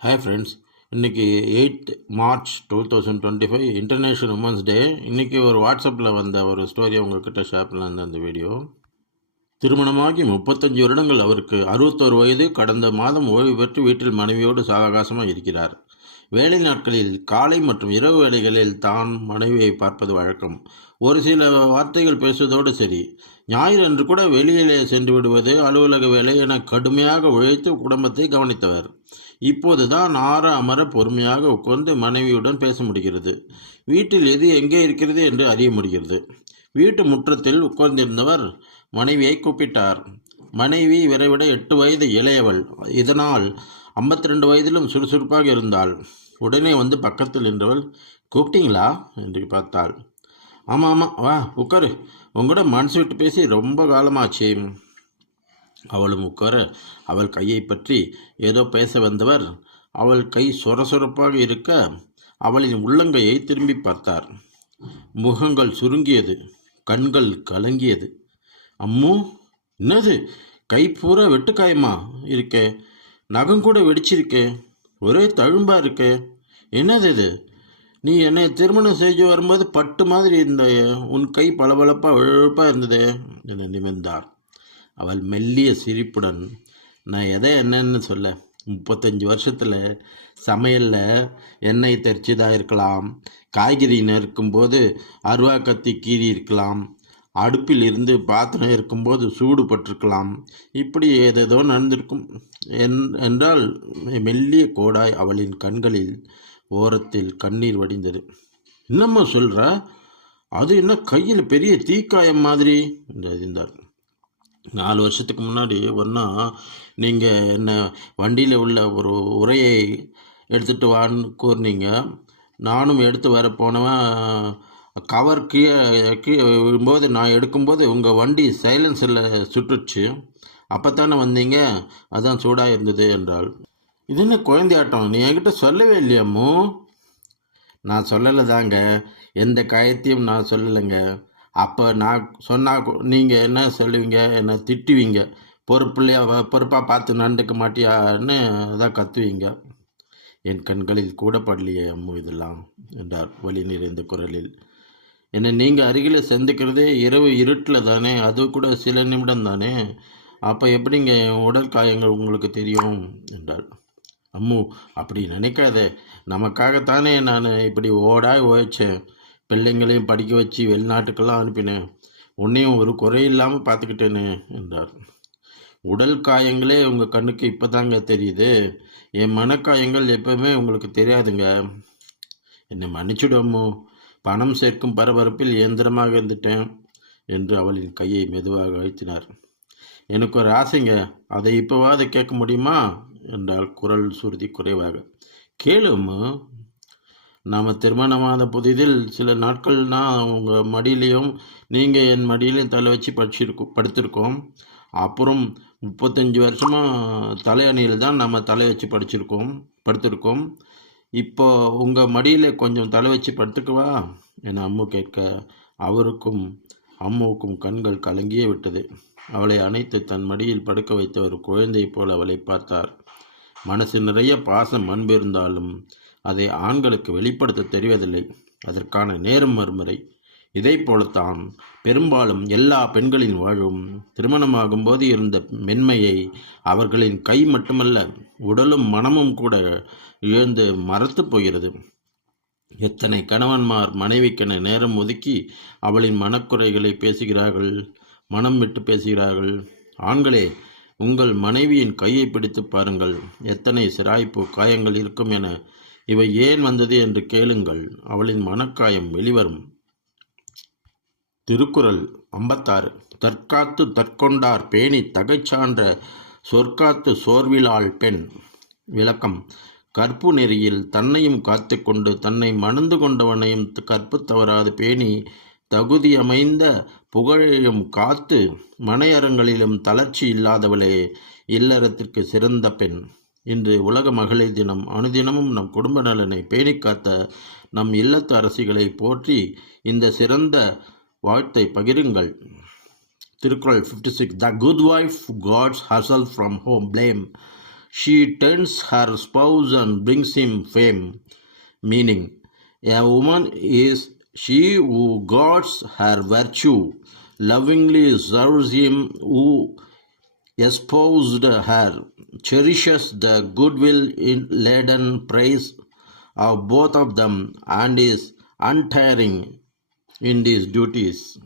Hi friends இன்றைக்கி eight March two thousand twenty five international women's day இன்றைக்கி ஒரு வாட்ஸ்அப்பில் வந்த ஒரு ஸ்டோரி உங்கள்கிட்ட ஷேர் பண்ணலாம் அந்த வீடியோ திருமணமாகி முப்பத்தஞ்சு வருடங்கள் அவருக்கு அறுபத்தோரு வயது. கடந்த மாதம் ஓய்வு பெற்று வீட்டில் மனைவியோடு சாவகாசமாக இருக்கிறார். வேலை நாட்களில் காலை மற்றும் இரவு வேலைகளில் தான் மனைவியை பார்ப்பது வழக்கம். ஒரு சில வார்த்தைகள் பேசுவதோடு சரி. ஞாயிறு அன்று கூட வெளியிலே சென்று விடுவது அலுவலக வேலை என கடுமையாக உழைத்து குடும்பத்தை கவனித்தவர். இப்போதுதான் ஆற அமர பொறுமையாக உட்கார்ந்து மனைவியுடன் பேச முடிகிறது. வீட்டில் எது எங்கே இருக்கிறது என்று அறிய முடிகிறது. வீட்டு முற்றத்தில் உட்கார்ந்திருந்தவர் மனைவியை கூப்பிட்டார். மனைவி இவரை விட எட்டு வயது இளையவள். இதனால் ஐம்பத்தி ரெண்டு வயதிலும் சுறுசுறுப்பாக இருந்தாள். உடனே வந்து பக்கத்தில் நின்றவள் கூப்பிட்டீங்களா? என்று பார்த்தாள். ஆமாம் ஆமாம். வா உட்காரு. உங்களோட மனசு விட்டு பேசி ரொம்ப காலமாச்சு. அவளும் உட்கார அவள் கையை பற்றி ஏதோ பேச வந்தவர் அவள் கை சொரசொரப்பாக இருக்க அவளின் உள்ளங்கையை திரும்பி பார்த்தார். முகங்கள் சுருங்கியது கண்கள் கலங்கியது. அம்மு என்னது? கை பூரா வெட்டுக்காயமா இருக்கே? நகங்கூட வெடிச்சிருக்கே? ஒரே தழும்பா இருக்கே? என்னது இது? நீ என்னை திருமணம் செஞ்சு வரும்போது பட்டு மாதிரி இருந்த உன் கை பளபளப்பாக வெழுப்பாக இருந்ததே? என நிமிர்ந்தார். அவள் மெல்லிய சிரிப்புடன் நான் எதை என்னன்னு சொல்ல? முப்பத்தஞ்சு வருஷத்தில் சமையலில் எண்ணெய் தெரிச்சதாக இருக்கலாம். காய்கறி நறுக்கும்போது அருவா கத்தி கீறி இருக்கலாம். அடுப்பில் இருந்து பாத்திரம் இருக்கும்போது சூடு பட்டிருக்கலாம். இப்படி ஏதேதோ நடந்திருக்கும். என் என்றால் மெல்லிய கோடாய் அவளின் கண்களில் ஓரத்தில் கண்ணீர் வடிந்தது. என்னம்மா சொல்கிற அது என்ன கையில் பெரிய தீக்காயம் மாதிரி? என்று அறிந்தார் நாலு வருஷத்துக்கு முன்னாடி ஒன்றா நீங்கள் என்ன வண்டியில் உள்ள ஒரு உரையை எடுத்துகிட்டு வான்னு கூறினீங்க. நானும் எடுத்து வர போனவன் கவர் கீழே கீழே விழும்போது நான் எடுக்கும்போது உங்கள் வண்டி சைலன்ஸில் சுட்டுச்சு அப்போ தானே வந்தீங்க? அதான் சூடாக இருந்தது என்றாள். இது என்ன குழந்தையாட்டம்? நீ என்கிட்ட சொல்லவே இல்லையம்மு நான் சொல்லலை தாங்க எந்த காயத்தையும் நான் சொல்லலைங்க. அப்போ நான் சொன்னால் நீங்கள் என்ன சொல்லுவீங்க? என்ன திட்டுவீங்க? பொறுப்புலையா பொறுப்பாக பார்த்து நடந்துக்க மாட்டியான்னு தான் கத்துவீங்க. என் கண்களில் கூட படலையே அம்மு இதெல்லாம் என்றார் வழி நிறைந்த குரலில். என்னை நீங்கள் அருகில் சந்திக்கிறதே இரவு இருட்டில் தானே? அது கூட சில நிமிடம் தானே? அப்போ எப்படிங்க என் உடல் காயங்கள் உங்களுக்கு தெரியும்? என்றாள். அம்மு அப்படி நினைக்காதே. நமக்காகத்தானே நான் இப்படி ஓடாய் ஓய்ச்சேன் பிள்ளைங்களையும் படிக்க வச்சு வெளிநாட்டுக்கெல்லாம் அனுப்பினேன். உன்னையும் ஒரு குறையில்லாமல் பார்த்துக்கிட்டேன்னு என்றார். உடல் காயங்களே உங்கள் கண்ணுக்கு இப்போ தாங்க தெரியுது. என் மனக்காயங்கள் எப்பவுமே உங்களுக்கு தெரியாதுங்க. என்னை மன்னிச்சுடுமோ பணம் சேர்க்கும் பரபரப்பில் இயந்திரமாக இருந்துட்டேன் என்று அவளின் கையை மெதுவாக அழுத்தினார். எனக்கு ஒரு ஆசைங்க. அதை இப்போவாது கேட்க முடியுமா? என்றால் குரல் சுருதி குறைவாக. கேளும் நாம் திருமணமான புதிதில் சில நாட்கள்னா உங்கள் மடியிலையும் நீங்கள் என் மடியிலையும் தலை வச்சு படிச்சிருக்கோம் படுத்திருக்கோம். அப்புறம் முப்பத்தஞ்சு வருஷமாக தலையணியில் தான் நம்ம தலை வச்சு படிச்சிருக்கோம் படுத்திருக்கோம். இப்போ உங்கள் மடியில் கொஞ்சம் தலை வச்சு படுத்துக்குவா? என அம்மு கேட்க அவருக்கும் அம்முவுக்கும் கண்கள் கலங்கியே விட்டது. அவளை அணைத்து தன் மடியில் படுக்க வைத்த ஒரு குழந்தை போல் அவளை பார்த்தார். மனசு நிறைய பாசம் அன்பு இருந்தாலும் அதை ஆண்களுக்கு வெளிப்படுத்த தெரிவதில்லை. அதற்கான நேரம் மறுமுறை. இதை போலத்தான் பெரும்பாலும் எல்லா பெண்களின் வாழும் திருமணமாகும் போது இருந்த மென்மையை அவர்களின் கை மட்டுமல்ல உடலும் மனமும் கூட இழந்து மறத்து போகிறது. எத்தனை கணவன்மார் மனைவிக்கென நேரம் ஒதுக்கி அவளின் மனக்குறைகளை பேசுகிறார்கள் மனம் விட்டு பேசுகிறார்கள். ஆண்களே உங்கள் மனைவியின் கையை பிடித்து பாருங்கள். எத்தனை சிராய்ப்பு காயங்கள் இருக்கும் என இவை ஏன் வந்தது என்று கேளுங்கள். அவளின் மனக்காயம் வெளிவரும். திருக்குறள் ஐம்பத்தாறு. தற்காத்து தற்கொண்டார் பேணி தகைச்சான்ற சொற்காத்து சோர்விலாள் பெண். விளக்கம். கற்பு நெறியில் தன்னையும் காத்து கொண்டு தன்னை மணந்து கொண்டவனையும் கற்பு தவறாது பேணி தகுதியமைந்த புகழையும் காத்து மனையறங்களிலும் தளர்ச்சி இல்லாதவளே இல்லறத்திற்கு சிறந்த பெண். இன்று உலக மகளிர் தினம். அனுதினமும் நம் குடும்ப நலனை பேணி காத்த நம் இல்லத்து அரசிகளை போற்றி இந்த சிறந்த வாழ்த்தை பகிருங்கள். Thirukkural fifty six the good wife guards herself from home blame she turns her spouse and brings him fame meaning a woman is she who guards her virtue lovingly serves him who espoused her, cherishes the goodwill in laden praise of both of them, and is untiring in these duties.